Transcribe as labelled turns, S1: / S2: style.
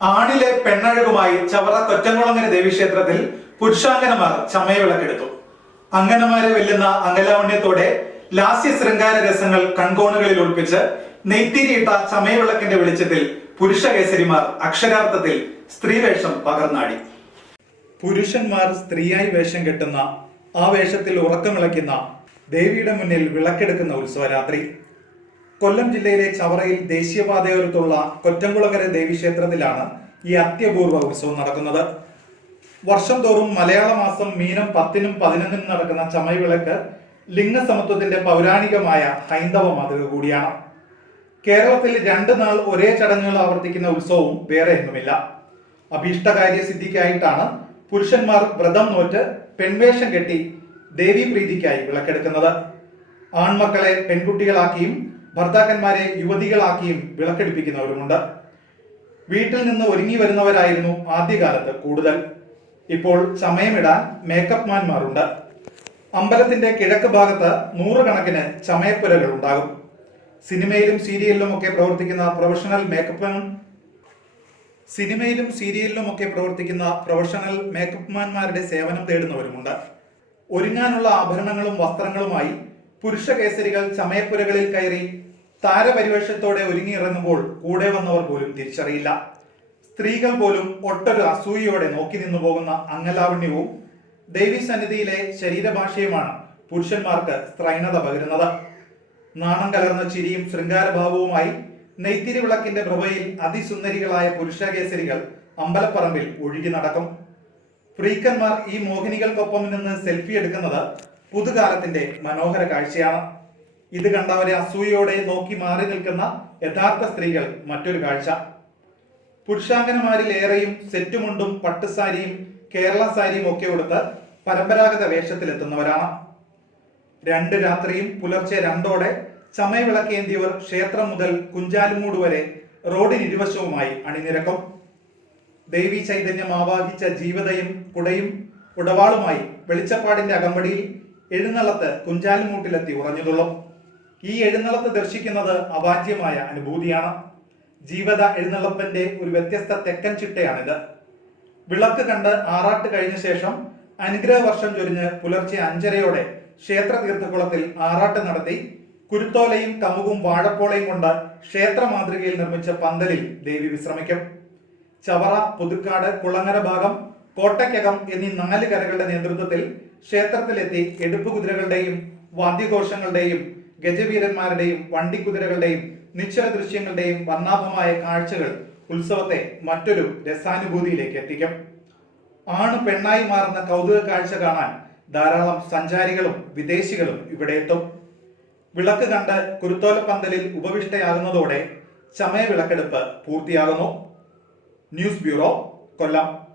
S1: ആണിലെ പെണ്ണഴകുമായി ചവറ കൊറ്റംകുളങ്ങര ദേവീക്ഷേത്രത്തിൽ പുരുഷാംഗനമാർ ചമയവിളക്കെടുത്തു. അങ്കനമാരെ വെല്ലുന്ന അങ്കലാവണ്യത്തോടെ ലാസ്യ ശൃംഗാര രസങ്ങൾ കൺകോണുകളിൽ ഒളിപ്പിച്ച് നെയ്ത്തിരിയിട്ട ചമയവിളക്കിന്റെ വെളിച്ചത്തിൽ പുരുഷ കേസരിമാർ അക്ഷരാർത്ഥത്തിൽ സ്ത്രീവേഷം പകർന്നാടി. പുരുഷന്മാർ സ്ത്രീയായി വേഷം കെട്ടുന്ന ആ വേഷത്തിൽ ഉറക്കമിളയ്ക്കുന്ന ദേവിയുടെ മുന്നിൽ വിളക്കെടുക്കുന്ന ഉത്സവരാത്രി. കൊല്ലം ജില്ലയിലെ ചവറയിൽ ദേശീയപാതയോരത്തുള്ള കൊറ്റംകുളങ്ങര ദേവീക്ഷേത്രത്തിലാണ് ഈ അത്യപൂർവ ഉത്സവം നടക്കുന്നത്. വർഷം തോറും മലയാള മാസം മീനം പത്തിനും പതിനൊന്നിനും നടക്കുന്ന ചമയവിളക്ക് ലിംഗസമത്വത്തിന്റെ പൗരാണികമായ ഹൈന്ദവ മാതൃക കൂടിയാണ്. കേരളത്തിൽ രണ്ട് നാൾ ഒരേ ചടങ്ങുകൾ ആവർത്തിക്കുന്ന ഉത്സവവും വേറെ ഒന്നുമില്ല അഭീഷ്ടകാര്യ സിദ്ധിക്കായിട്ടാണ് പുരുഷന്മാർ വ്രതം നോറ്റ് പെൺവേഷം കെട്ടി ദേവീപ്രീതിക്കായി വിളക്കെടുക്കുന്നത്. ആൺമക്കളെ പെൺകുട്ടികളാക്കിയും ഭർത്താക്കന്മാരെ യുവതികളാക്കിയും വിളക്കെടുപ്പിക്കുന്നവരുമുണ്ട്. വീട്ടിൽ നിന്ന് ഒരുങ്ങി വരുന്നവരായിരുന്നു ആദ്യകാലത്ത് കൂടുതൽ. ഇപ്പോൾ ചമയമിടാൻ മേക്കപ്പ് മാൻമാരുണ്ട്. അമ്പലത്തിന്റെ കിഴക്ക് ഭാഗത്ത് നൂറുകണക്കിന് ചമയപ്പുരകൾ ഉണ്ടാകും. സിനിമയിലും സീരിയലിലും ഒക്കെ പ്രവർത്തിക്കുന്ന പ്രൊഫഷണൽ മേക്കപ്പ് സിനിമയിലും സീരിയലിലും ഒക്കെ പ്രവർത്തിക്കുന്ന പ്രൊഫഷണൽ മേക്കപ്പ് മാൻമാരുടെ സേവനം തേടുന്നവരുമുണ്ട്. ഒരുങ്ങാനുള്ള ആഭരണങ്ങളും വസ്ത്രങ്ങളുമായി പുരുഷ കേസരികൾ ചമയപ്പുരകളിൽ കയറി താരപരിവേഷത്തോടെ ഒരുങ്ങിയിറങ്ങുമ്പോൾ കൂടെ വന്നവർ പോലും തിരിച്ചറിയില്ല. സ്ത്രീകൾ പോലും ഒട്ടൊരു അസൂയയോടെ നോക്കി നിന്നു പോകുന്ന അംഗലാവണ്യവും ദേവി സന്നിധിയിലെ ശരീരഭാഷയുമാണ് പുരുഷന്മാർക്ക് സ്ത്രൈണത പകരുന്നത്. നാണം കലർന്ന ചിരിയും ശൃംഗാരഭാവവുമായി നെയ്ത്തിരി വിളക്കിന്റെ പ്രഭയിൽ അതിസുന്ദരികളായ പുരുഷകേസരികൾ അമ്പലപ്പറമ്പിൽ ഒഴുകി നടക്കും. ഫ്രീക്കന്മാർ ഈ മോഹിനികൾക്കൊപ്പം നിന്ന് സെൽഫി എടുക്കുന്നത് പുതുകാലത്തിന്റെ മനോഹര കാഴ്ചയാണ്. ഇത് കണ്ടവരെ അസൂയയോടെ നോക്കി മാറി നിൽക്കുന്ന യഥാർത്ഥ സ്ത്രീകൾ മറ്റൊരു കാഴ്ച. പുരുഷാംഗനമാരിൽ ഏറെയും സെറ്റുമുണ്ടും പട്ടുസാരിയും കേരള സാരിയും ഒക്കെ ഉടുത്ത് പരമ്പരാഗത വേഷത്തിലെത്തുന്നവരാണ്. രണ്ട് രാത്രിയും പുലർച്ചെ രണ്ടോടെ ചമയവിളക്കേന്തിയവർ ക്ഷേത്രം മുതൽ കുഞ്ചാലുമൂട് വരെ റോഡിനിരുവശവുമായി അണിനിരക്കും. ദേവി ചൈതന്യം ആവാഹിച്ച ജീവതയും കുടയും ഉടവാളുമായി വെളിച്ചപ്പാടിന്റെ അകമ്പടിയിൽ എഴുന്നള്ളത്ത് കുഞ്ചാലുമൂട്ടിലെത്തി ഉറഞ്ഞുതുള്ളും. ഈ എഴുന്നള്ളത്ത് ദർശിക്കുന്നത് അവാജ്യമായ അനുഭൂതിയാണ്. ജീവത എഴുന്നള്ളപ്പന്റെ ഒരു വ്യത്യസ്ത തെക്കൻ ചിട്ടയാണിത്. വിളക്ക് കണ്ട് ആറാട്ട് കഴിഞ്ഞ ശേഷം അനുഗ്രഹ വർഷം ചൊരിഞ്ഞ് പുലർച്ചെ അഞ്ചരയോടെ ക്ഷേത്ര തീർത്ഥക്കുളത്തിൽ ആറാട്ട് നടത്തി കുരുത്തോലയും കമുകും വാഴപ്പോളയും കൊണ്ട് ക്ഷേത്ര മാതൃകയിൽ നിർമ്മിച്ച പന്തലിൽ ദേവി വിശ്രമിക്കും. ചവറ പുതുക്കാട് കുളങ്ങര ഭാഗം കോട്ടയ്ക്കകം എന്നീ നാല് കരകളുടെ നേതൃത്വത്തിൽ ക്ഷേത്രത്തിലെത്തി എടുപ്പ് കുതിരകളുടെയും വാദ്യഘോഷങ്ങളുടെയും ഗജവീരന്മാരുടെയും വണ്ടിക്കുതിരകളുടെയും നിശ്ചല ദൃശ്യങ്ങളുടെയും വർണാഭമായ കാഴ്ചകൾ ഉത്സവത്തെ മറ്റൊരു രസാനുഭൂതിയിലേക്ക് എത്തിക്കും. ആണ് പെണ്ണായി മാറുന്ന കൗതുക കാഴ്ച കാണാൻ ധാരാളം സഞ്ചാരികളും വിദേശികളും ഇവിടെ എത്തും. വിളക്ക് കണ്ട് കുരുത്തോല പന്തലിൽ ഉപവിഷ്ടയാകുന്നതോടെ ചമയ വിളക്കെടുപ്പ് പൂർത്തിയാകുന്നു. News bureau Kollam.